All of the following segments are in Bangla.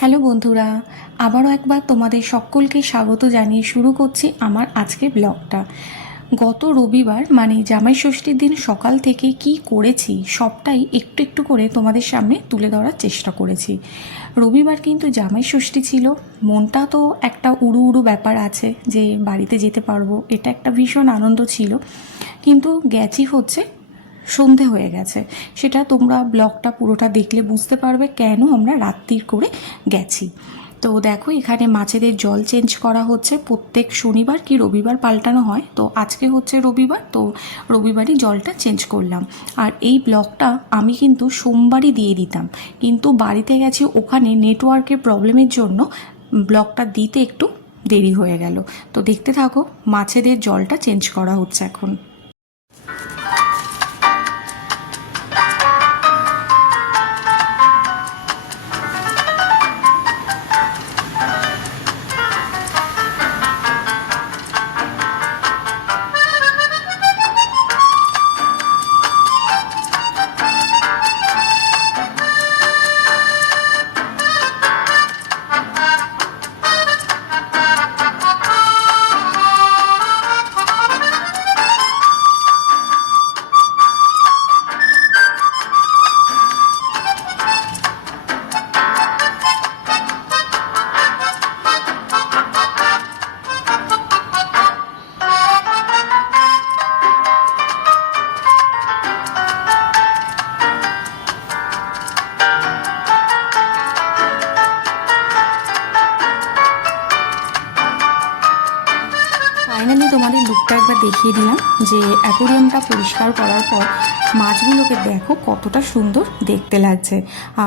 হ্যালো বন্ধুরা, আবারও একবার তোমাদের সকলকে স্বাগত জানিয়ে শুরু করছি আমার আজকের ব্লগটা। গত রবিবার মানে জামাই ষষ্ঠীর দিন সকাল থেকে কি করেছি সবটাই একটু একটু করে তোমাদের সামনে তুলে ধরার চেষ্টা করেছি। রবিবার কিন্তু জামাই ষষ্ঠী ছিল, মনটা তো একটা উড়ু উড়ু ব্যাপার আছে যে বাড়িতে যেতে পারবো, এটা একটা ভীষণ আনন্দ ছিল। কিন্তু গেছি হচ্ছে সন্ধে হয়ে গেছে, সেটা তোমরা ব্লগটা পুরোটা দেখলে বুঝতে পারবে কেন আমরা রাত্রির করে গেছি। তো দেখো এখানে মাছেদের জল চেঞ্জ করা হচ্ছে, প্রত্যেক শনিবার কি রবিবার পাল্টানো হয়, তো আজকে হচ্ছে রবিবার, তো রবিবারই জলটা চেঞ্জ করলাম। আর এই ব্লগটা আমি কিন্তু সোমবারই দিয়ে দিতাম, কিন্তু বাড়িতে গেছি, ওখানে নেটওয়ার্কের প্রবলেমের জন্য ব্লগটা দিতে একটু দেরি হয়ে গেল। তো দেখতে থাকো, মাছেদের জলটা চেঞ্জ করা হচ্ছে এখন। ফাইনালি তোমাদের লুকটা একবার দেখিয়ে দিলাম যে অ্যাকোরিয়ামটা পরিষ্কার করার পর মাছগুলোকে দেখো কতটা সুন্দর দেখতে লাগছে।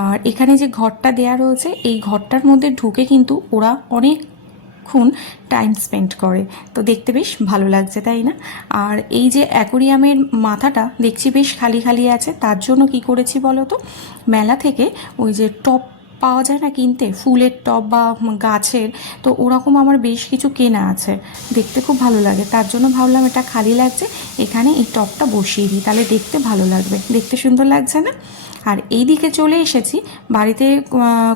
আর এখানে যে ঘরটা দেয়া রয়েছে, এই ঘরটার মধ্যে ঢুকে কিন্তু ওরা অনেকক্ষণ টাইম স্পেন্ড করে, তো দেখতে বেশ ভালো লাগছে, তাই না? আর এই যে অ্যাকোরিয়ামের মাথাটা দেখছি বেশ খালি খালি আছে, তার জন্য কি করেছি বলো তো, মেলা থেকে ওই যে টপ পাওয়া যায় না কিনতে, ফুলের টব বা গাছের, তো ওরকম আমার বেশ কিছু কেনা আছে, দেখতে খুব ভালো লাগে, তার জন্য ভাবলাম এটা খালি লাগছে, এখানে এই টবটা বসিয়ে দিই, তাহলে দেখতে ভালো লাগবে, দেখতে সুন্দর লাগছে না? আর এই দিকে চলে এসেছি বাড়িতে।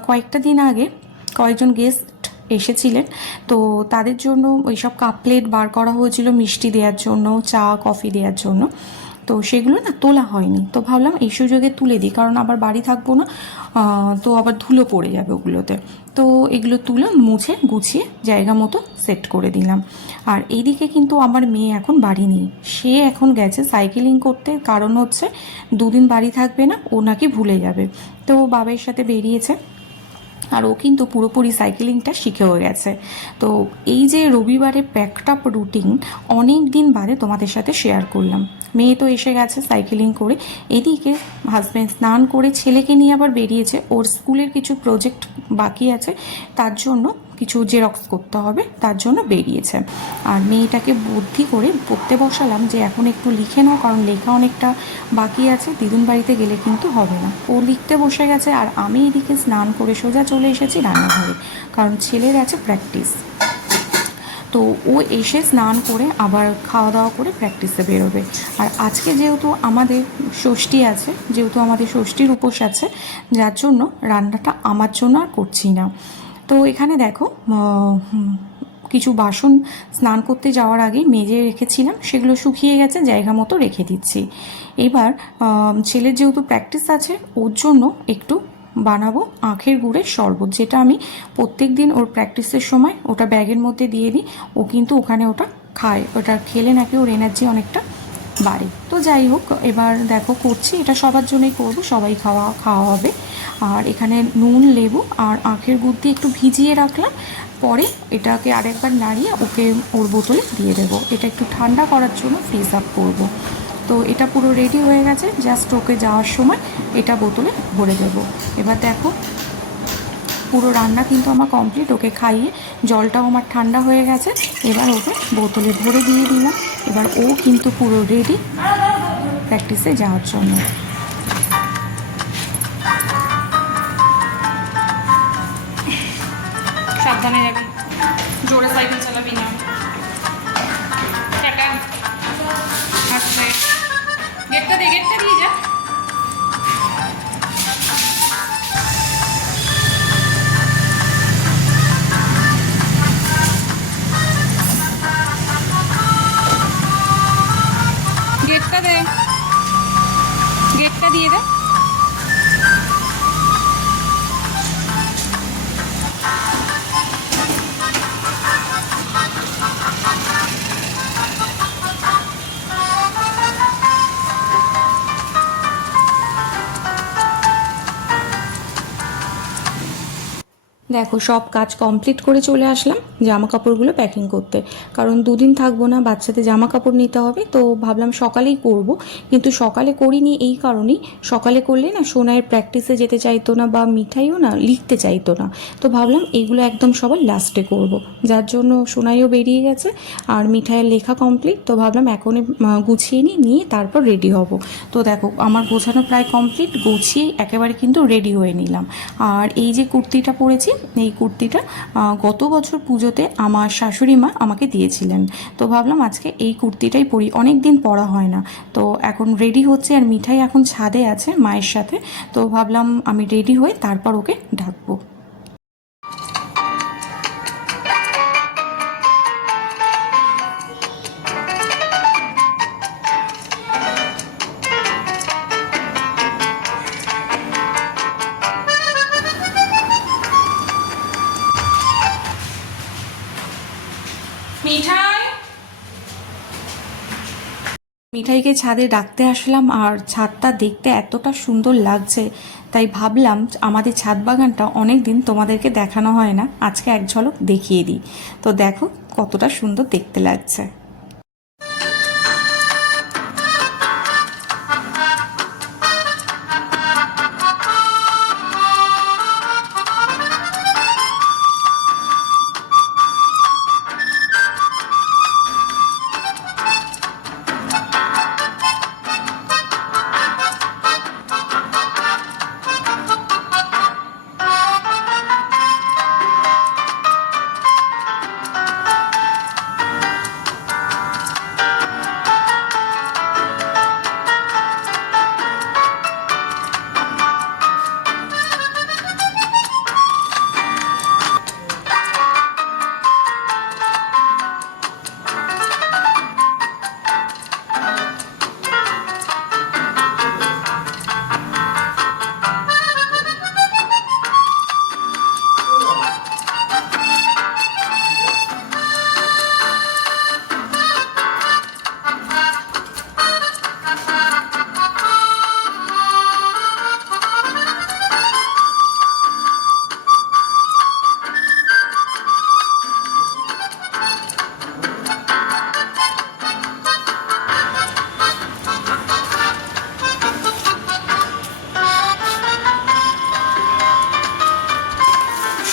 কয়েকটা দিন আগে কয়েকজন গেস্ট এসেছিলেন, তো তাদের জন্য ওইসব কাপ প্লেট বার করা হয়েছিল মিষ্টি দেওয়ার জন্য, চা কফি দেওয়ার জন্য, তো সেগুলো না তোলা হয়নি, তো ভাবলাম এই সুযোগে তুলে দিই, কারণ আবার বাড়ি থাকবো না, তো আবার ধুলো পড়ে যাবে ওগুলোতে, তো এগুলো তুলে মুছে গুছিয়ে জায়গা মতো সেট করে দিলাম। আর এইদিকে কিন্তু আমার মেয়ে এখন বাড়ি নেই, সে এখন গেছে সাইকেলিং করতে, কারণ হচ্ছে দুদিন বাড়ি থাকবে না, ও নাকি ভুলে যাবে, তো বাবার সাথে বেরিয়েছে, আর ও কিন্তু পুরোপুরি সাইকেলিংটা শিখেও গেছে। তো এই যে রবিবারে প্যাকড আপ রুটিন অনেক দিন বাদে তোমাদের সাথে শেয়ার করলাম। মেয়ে তো এসে গেছে সাইকেলিং করে, এদিকে হাজব্যান্ড স্নান করে ছেলেকে নিয়ে আবার বেরিয়েছে, ওর স্কুলের কিছু প্রজেক্ট বাকি আছে, তার জন্য কিছু জেরক্স করতে হবে, তার জন্য বেরিয়েছে। আর মেয়েটাকে বুদ্ধি করে পড়তে বসালাম যে এখন একটু লিখে নাও, কারণ লেখা অনেকটা বাকি আছে, দিদুন বাড়িতে গেলে কিন্তু হবে না। ও লিখতে বসে গেছে, আর আমি এদিকে স্নান করে সোজা চলে এসেছি রান্নাঘরে, কারণ ছেলের আছে প্র্যাকটিস। তো ও এসে স্নান করে আবার খাওয়া দাওয়া করে প্র্যাকটিসে বেরোবে। আর আজকে যেহেতু আমাদের ষষ্ঠী আছে, যেহেতু আমাদের ষষ্ঠীর উপোস আছে, যার জন্য রান্নাটা আমার জন্য আর করছি না। তো এখানে দেখো কিছু বাসন স্নান করতে যাওয়ার আগেই মেজে রেখেছিলাম, সেগুলো শুকিয়ে গেছে, জায়গা মতো রেখে দিচ্ছি। এবার ছেলের যেহেতু প্র্যাকটিস আছে, ওর জন্য একটু বানাবো আখের গুড়ের শরবত, যেটা আমি প্রত্যেক দিন ওর প্র্যাকটিসের সময় ওটা ব্যাগের মধ্যে দিয়ে দিই, ও কিন্তু ওখানে ওটা খায়, ওটা খেলে নাকি ওর এনার্জি অনেকটা বাড়ে। তো যাই হোক, এবার দেখো করছি, এটা সবার জন্যই করবো, সবাই খাওয়া হবে। আর এখানে নুন, লেবু আর আখের গুড় দিয়ে একটু ভিজিয়ে রাখলাম, পরে এটাকে আরেকবার নাড়িয়ে ওকে ওর বোতলে দিয়ে দেবো, এটা একটু ঠান্ডা করার জন্য ফ্রিজ আপ করবো। তো এটা পুরো রেডি হয়ে গেছে, জাস্ট ওকে যাওয়ার সময় এটা বোতলে ভরে দেবো। এবার দেখো পুরো রান্না কিন্তু আমার কমপ্লিট, ওকে খাইয়ে জলটাও আমার ঠান্ডা হয়ে গেছে, এবার ওকে বোতলে ভরে দিয়ে দিলাম। এবার ও কিন্তু পুরো রেডি প্র্যাকটিসে যাওয়ার জন্য। সাবধানে যাবি, জোরে সাইকেল চালাবি না। টাটা। আচ্ছা, গেটটা দিয়ে যা। দেখো সব কাজ কমপ্লিট করে চলে আসলাম জামা কাপড়গুলো প্যাকিং করতে, কারণ দুদিন থাকবো না, বাচ্চাদের জামা কাপড় নিতে হবে। তো ভাবলাম সকালেই করব, কিন্তু সকালে করিনি এই কারণেই, সকালে করলে না সোনাইয়ের প্র্যাকটিসে যেতে চাইতো না বা মিঠাইও না লিখতে চাইতো না। তো ভাবলাম এইগুলো একদম সবার লাস্টে করব, যার জন্য সোনাইও বেরিয়ে গেছে আর মিঠাইয়ের লেখা কমপ্লিট। তো ভাবলাম এখনই গুছিয়ে নিয়ে তারপর রেডি হব। তো দেখো আমার গোছানো প্রায় কমপ্লিট, গুছিয়ে একেবারে কিন্তু রেডি হয়ে নিলাম। আর এই যে কুর্তিটা পরেছি, এই কুর্তিটা গত বছর পুজোতে আমার শাশুড়ি মা আমাকে দিয়েছিলেন। তো ভাবলাম আজকে এই কুর্তিটাই পরি, অনেক দিন পরা হয় না। তো এখন রেডি হচ্ছে, আর মিঠাই এখন ছাদে আছে মায়ের সাথে। তো ভাবলাম আমি রেডি হয়ে তারপর ওকে ডাকবো। মিঠাই, মিঠাইকে ছাদে ডাকতে আসলাম, আর ছাদটা দেখতে এতটা সুন্দর লাগছে, তাই ভাবলাম আমাদের ছাদ বাগানটা অনেক দিন তোমাদেরকে দেখানো হয় না, আজকে এক ঝলক দেখিয়ে দিই। তো দেখো কতটা সুন্দর দেখতে লাগছে।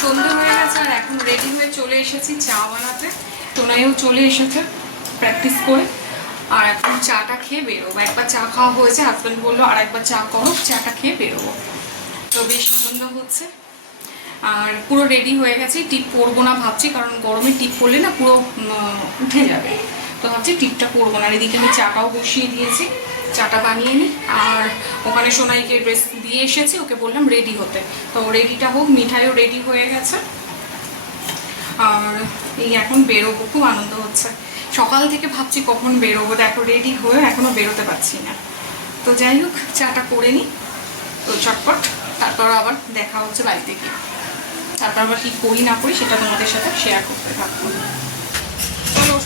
সন্ধে হয়ে গেছে আর এখন রেডি হয়ে চলে এসেছি চা বানাতে। টোনাইও চলে এসেছে প্র্যাকটিস করে, আর এখন চাটা খেয়ে বেরোবো। একবার চা খাওয়া হয়েছে, হাজব্যান্ড বললো আর একবার চা করো, চাটা খেয়ে বেরোবো। তো বেশ আনন্দ হচ্ছে। আর পুরো রেডি হয়ে গেছি, টিপ পরবো না ভাবছি, কারণ গরমে টিপ পরলে না পুরো উঠে যাবে। তো ভাবছি টিপটা পরবো না। আর এদিকে আমি চাটাও বসিয়ে দিয়েছি, চাটা বানিয়ে নিই। আর ওখানে সোনাইকে ড্রেস দিয়ে এসেছি, ওকে বললাম রেডি হতে। তো রেডিটা হোক, মিঠাইও রেডি হয়ে গেছে। আর এই এখন বেরোবো, খুব আনন্দ হচ্ছে। সকাল থেকে ভাবছি কখন বেরোবো, দেখো রেডি হয়ে এখনও বেরোতে পারছি না। তো যাই হোক চাটা করে নিই তো চটপট, তারপর আবার দেখা হচ্ছে বাড়িতে গিয়ে। তারপর আবার কি করি না করি সেটা তোমাদের সাথে শেয়ার করতে থাকবো। চলো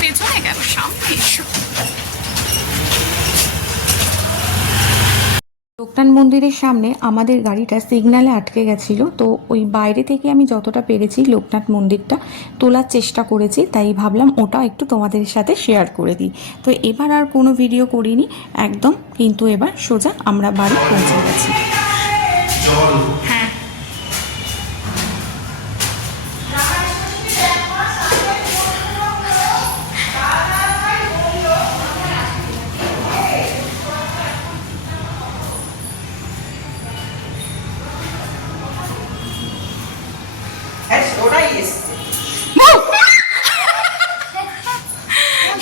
পেছনে কেন, সামনে এসো। লোকনাথ মন্দিরের সামনে আমাদের গাড়িটা সিগন্যালে আটকে গেছিল, তো ওই বাইরে থেকে আমি যতটা পেরেছি লোকনাথ মন্দিরটা তোলার চেষ্টা করেছি, তাই ভাবলাম ওটা একটু তোমাদের সাথে শেয়ার করে দিই। তো এবার আর কোনো ভিডিও করিনি একদম, কিন্তু এবার সোজা আমরা বাড়ি পৌঁছে গেছি। হ্যাঁ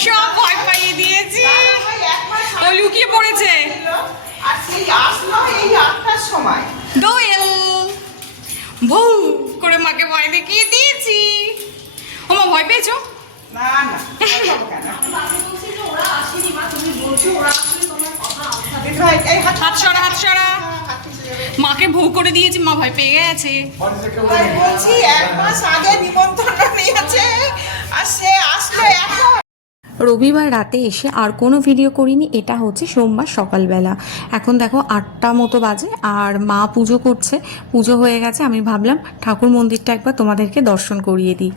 সব ভয় পাইয়ে দিয়েছি, ও লুকিয়ে পড়েছে। দোয়েল বউ করে মাকে ভয় দেখিয়ে দিয়েছি। ও মা ভয় পেয়েছো? হাত সরা, হাত সরা। মাকে ভৌ করে দিয়েছি, মা ভয় পেয়ে গেছে। বলছি 1 মাস আগে নিমন্ত্রণ নিয়েছে আর সে আসলো এখন। রবিবার রাতে এসে আর কোনো ভিডিও করিনি। এটা হচ্ছে সোমবার সকালবেলা। এখন দেখো 8টা মতো বাজে আর মা পুজো করছে। পুজো হয়ে গেছে, আমি ভাবলাম ঠাকুর মন্দিরটা একবার তোমাদেরকে দর্শন করিয়ে দিই।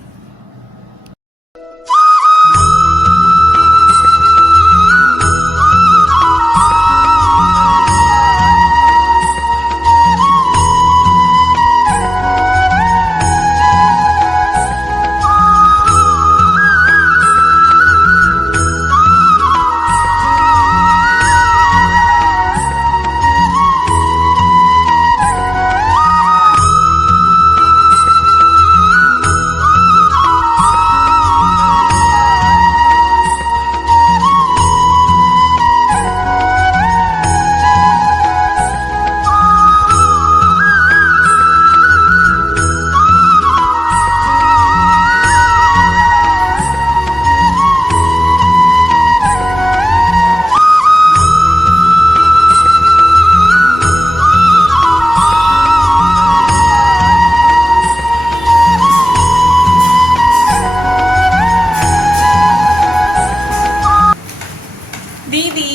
দিদি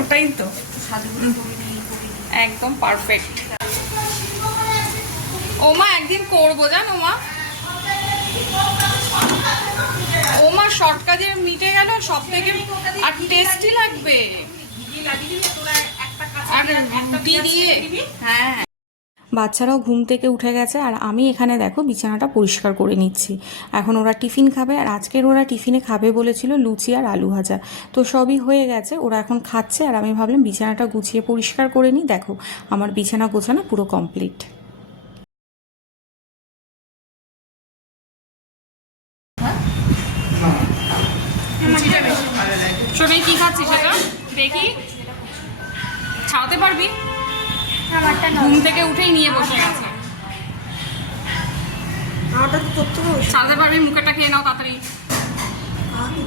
ওটাই তো একদম পারফেক্ট। ওমা একদিন করবো জানো মা, ওমা শর্ট কাজে মিটে গেল সব থেকে, আর টেস্টি লাগবে আর রুটি দিয়ে। হ্যাঁ, বাচ্চারাও ঘুম থেকে উঠে গেছে আর আমি এখানে দেখো বিছানাটা পরিষ্কার করে নিচ্ছি। এখন ওরা টিফিন খাবে আর আজকের ওরা টিফিনে খাবে বলেছিল লুচি আর আলু ভাজা, তো সবই হয়ে গেছে, ওরা এখন খাচ্ছে আর আমি ভাবলাম বিছানাটা গুছিয়ে পরিষ্কার করে নিই। দেখো আমার বিছানা গোছানো পুরো কমপ্লিট। শোনাই কি খাচ্ছিস সেটা দেখি, ছাড়াতে পারবি? ঘুম থেকে উঠেই নিয়ে বসে গেছে, ছাড়াতে পারবি? মুখেটা খেয়ে নাও তাড়াতাড়ি।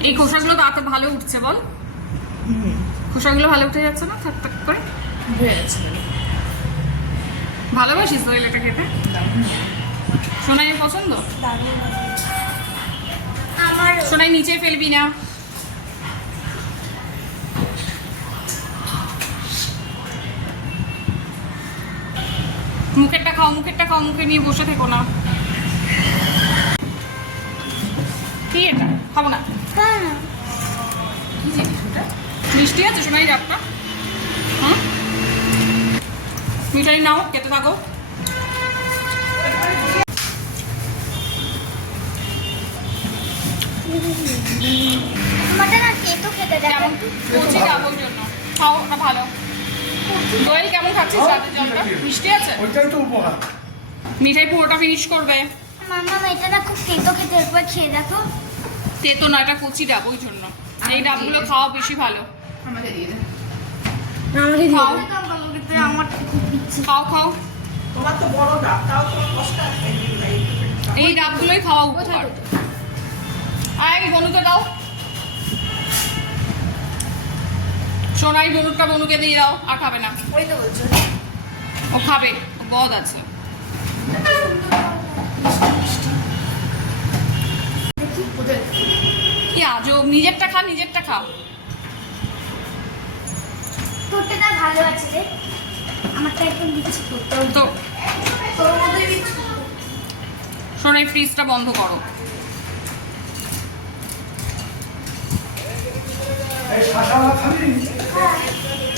এই খোসাগুলো তাতে ভালো উঠছে বল, খোসাগুলো ভালো উঠে যাচ্ছে না থাক থাক করে? ভালোবাসিস তো এটা খেতে? সোনাই পছন্দ? সোনাই নিচে ফেলবি না। মুখেরটা খাও, মুখেরটা খাও, মুখে নিয়ে বসে থেকো না। কি এটা খাবো না? মিষ্টি আছে সোনাই ডাবটা? হুম, মিঠাই নাও, খেতে থাকো। কচি ডাবর জন্য খাও, ওটা ভালো। দই কেমন খাচ্ছিস? রাতের জলটা মিষ্টি আছে? মিঠাই পুরোটা ফিনিশ করবে। মাম্মা এটা না খুব তেতো খেতে, একবার খেয়ে দেখো। তেতো না, এটা কচি ডাব, ওই জন্য এই ডাবগুলো খাওয়া বেশি ভালো। আমাকে দিয়ে দে, আমাকে দিয়ে দে। আমার খুব ইচ্ছে। খাও খাও, তোমার তো বড় ডাব, তাও তোমার কষ্ট আছে। এই ডাবগুলোই খাওয়া উপকার। আয় বনুকে দাও, সোনাই বনুটা বনুকে দিয়ে দাও। আর খাবে না? ওই তো বলছো ও খাবে, ও গদ আছে। কি আজব, নিজেরটা খা, নিজেরটা খা। তোরটা ভালো আছে রে, আমারটা একদম দিচ্ছি তো তোর মতোই দিচ্ছি। সোনাই ফ্রিজটা বন্ধ করো।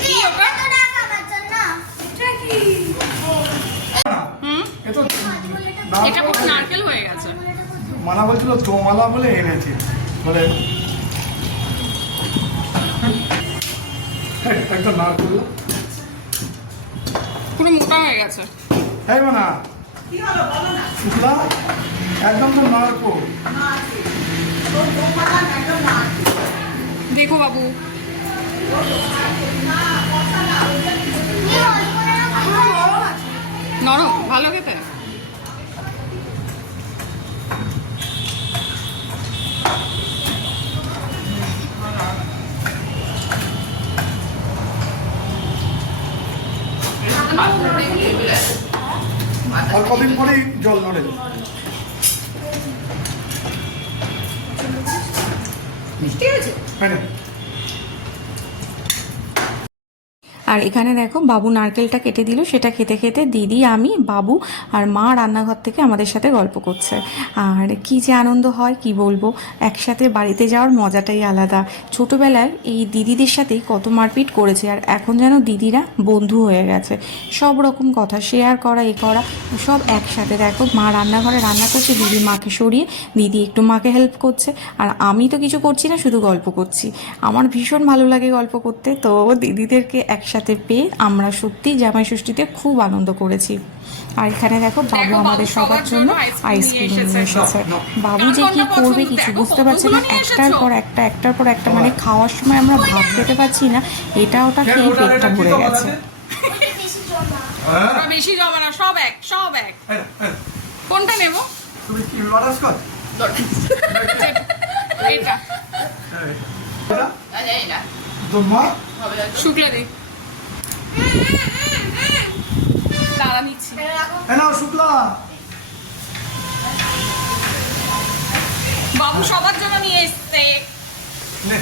কি ওটা? হুম, এটা পুরো নারকেল হয়ে গেছে। মালা বলছিল চৌমালা বলে এনেছি, বলে একদম নারকেল পুরো মোটা হয়ে গেছে। তাই না? শুক্লা একদম তো নারকো। দেখো বাবু, নরম ভালো খেতে। আর কদিন পরেই জল নড়ে। ঠিক আছে। হ্যাঁ না? আর এখানে দেখো বাবু নারকেলটা কেটে দিল, সেটা খেতে খেতে দিদি, আমি, বাবু আর মা রান্নাঘর থেকে আমাদের সাথে গল্প করছে। আর কি যে আনন্দ হয় কি বলবো, একসাথে বাড়িতে যাওয়ার মজাটাই আলাদা। ছোটোবেলায় এই দিদিদের সাথেই কত মারপিট করেছে, আর এখন যেন দিদিরা বন্ধু হয়ে গেছে। সব রকম কথা শেয়ার করা, এ করা, সব একসাথে। দেখো মা রান্নাঘরে রান্না করছে, দিদি মাকে সরিয়ে, দিদি একটু মাকে হেল্প করছে, আর আমি তো কিছু করছি না, শুধু গল্প করছি। আমার ভীষণ ভালো লাগে গল্প করতে। তো দিদিদেরকে একসাথে পেয়ে আমরা সত্যি জামাই ষষ্ঠীতে খুব আনন্দ করেছি। আর এখানে দেখো বাবু আমাদের সবার জন্য আইসক্রিম নিয়ে এসেছে। বাবু যে কি করবে কিছু বুঝতে পারছে না, একটার পর একটা, মানে খাওয়ার সময় আমরা ভাত খেতে পাচ্ছি না, এটা ওটা খেয়ে পেটটা ভরে গেছে। ওরা বেশি জমা না, সব এক। কোনটা নেব? তুমি কি বাটারস্কচ? এটা তোমা শুক্লা দি দাঁড়া নিচ্ছি। না শুক্লা বাবু সবার জন্য নিয়ে এসছে। নে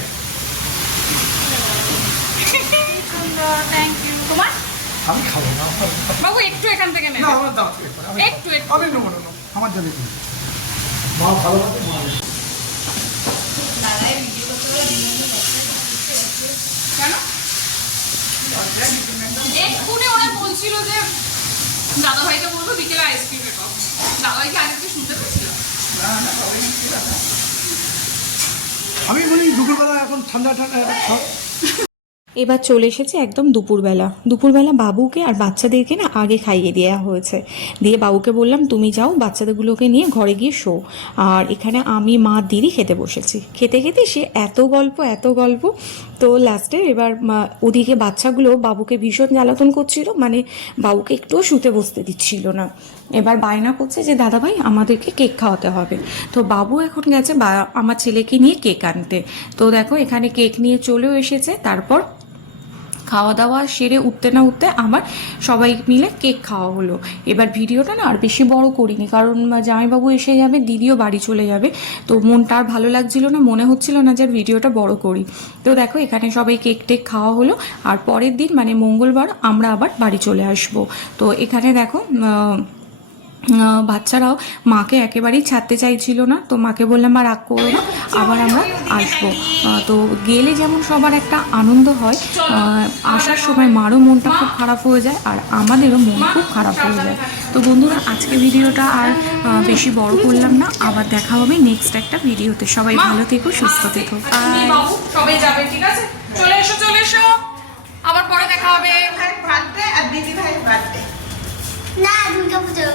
থ্যাংক ইউ। তোমার আমি খাবো না। বাবু একটু এখান থেকে না নেবে, আমার দাও একটু আমি নেবো না, আমার জানি না। মা ভালো আছে, মা কেন এক্ষুনি ওরা বলছিল যে দাদা ভাইকে বলবো বিকেলে আইসক্রিমের খাও। দাদা ভাইকে আগে থেকে শুনতে পেয়েছিল। আমি বলি দুপুরবেলা এখন ঠান্ডা ঠান্ডা সব এবার চলে এসেছে একদম দুপুরবেলা বাবুকে আর বাচ্চাদেরকে না আগে খাইয়ে দেওয়া হয়েছে। দিয়ে বাবুকে বললাম তুমি যাও বাচ্চাদেরগুলোকে নিয়ে ঘরে গিয়ে শো। আর এখানে আমি, মা, দিদি খেতে বসেছি। খেতে খেতে সে এত গল্প। তো লাস্টে এবার ওদিকে বাচ্চাগুলো বাবুকে ভীষণ জ্বালাতন করছিল, মানে বাবুকে একটুও শুতে বসতে দিচ্ছিল না। এবার বায়না করছে যে দাদাভাই আমাদেরকে কেক খাওয়াতে হবে। তো বাবু এখন গেছে আমার ছেলেকে নিয়ে কেক আনতে। তো দেখো এখানে কেক নিয়ে চলেও এসেছে। তারপর খাওয়া দাওয়া সেরে উঠতে না উঠতে আমার সবাই মিলে কেক খাওয়া হলো। এবার ভিডিওটা না আর বেশি বড় করিনি, কারণ জামাইবাবু এসে যাবে, দিদিও বাড়ি চলে যাবে। তো মনটা আর ভালো লাগছিল না, মনে হচ্ছিল না যে ভিডিওটা বড় করি। তো দেখো এখানে সবাই কেক টেক খাওয়া হলো। আর পরের দিন মানে মঙ্গলবার আমরা আবার বাড়ি চলে আসব। তো এখানে দেখো বাচ্চারাও মাকে একেবারেই ছাড়তে চাইছিল না। তো মাকে বললাম মা রাগ করো না, আবার আমরা আসবো। তো গেলে যেমন সবার একটা আনন্দ হয়, আসার সময় মারও মনটা খুব খারাপ হয়ে যায়, আর আমাদেরও মন খুব খারাপ হয়ে যায়। তো বন্ধুরা আজকে ভিডিওটা আর বেশি বড় করলাম না, আবার দেখা হবে নেক্সট একটা ভিডিওতে। সবাই ভালো থেকো, সুস্থ থেকো। বাবু সবাই যাবে, ঠিক আছে? চলে এসো, আবার পরে দেখা হবে। ভাই বার্থডে আর দিদি ভাই বার্থডে। না দুর্গা পুজো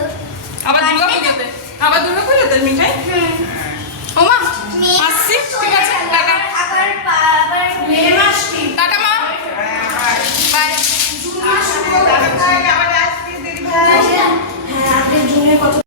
আবার দুর্গা পুজোতে মিঠাই। ওমা আসছি, ঠিক আছে, টাটা। আবার মে মাস কি? টাটা মা, বাই। দাদা ভাই আবার আসছি দিদি ভাই। হ্যাঁ আপনি জুনের কত